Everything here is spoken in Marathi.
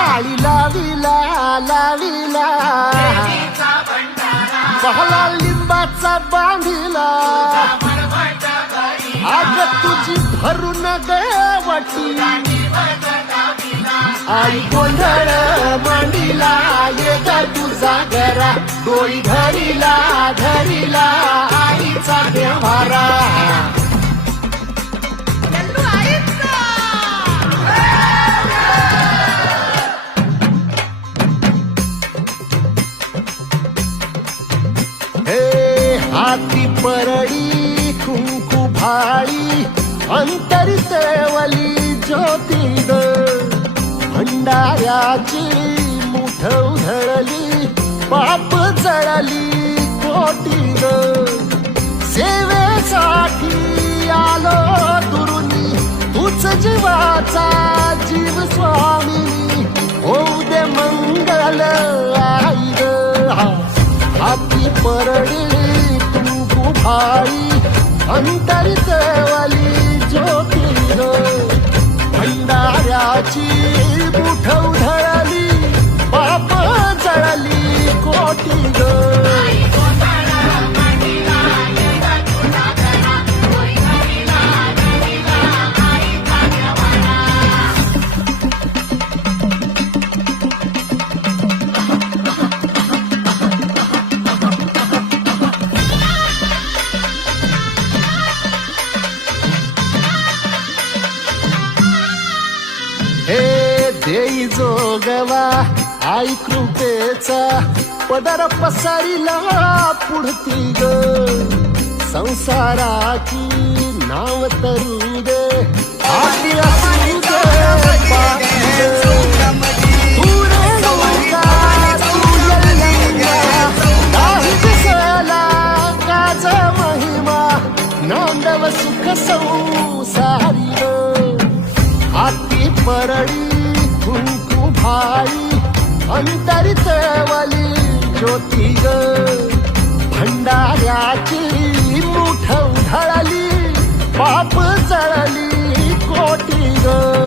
आळी लाविला लाविला पहला लिंबाचा बांधिला आग तुझी भरून गवटी आई गोंधळ मांडीला येता तुझा घरा डोळी धरीला धरीला आईचा देवारा हे हाती परडी कुंकू भाळी अंतरितवली ज्योती ग भंडाऱ्याची मुठ उधळली पाप जळली कोटी ग सेवेसाठी आलो दुरुनी तूच जीवाचा जीव स्वामी होऊ दे मंगल आई ग हाती परडी कुंकू भाळी अंतरितवली ज्योती ग भंडाऱ्याची मुठ उधळली पाप जळली कोटी ग हे देई जोगवा आई कृपेचा पदर पसरिला पुढती ग संसाराची नाव तरू दे आधी असू दे पापी ग. तू रे लोका, तू यल्लंगा, काही दिसला काज महिमा नांदव सुख संसारी ग. हाती परडी कुंकू भाई अंतरितवली ज्योती ग भंडाऱ्याची मुठ उधळली पाप जळली कोटी ग.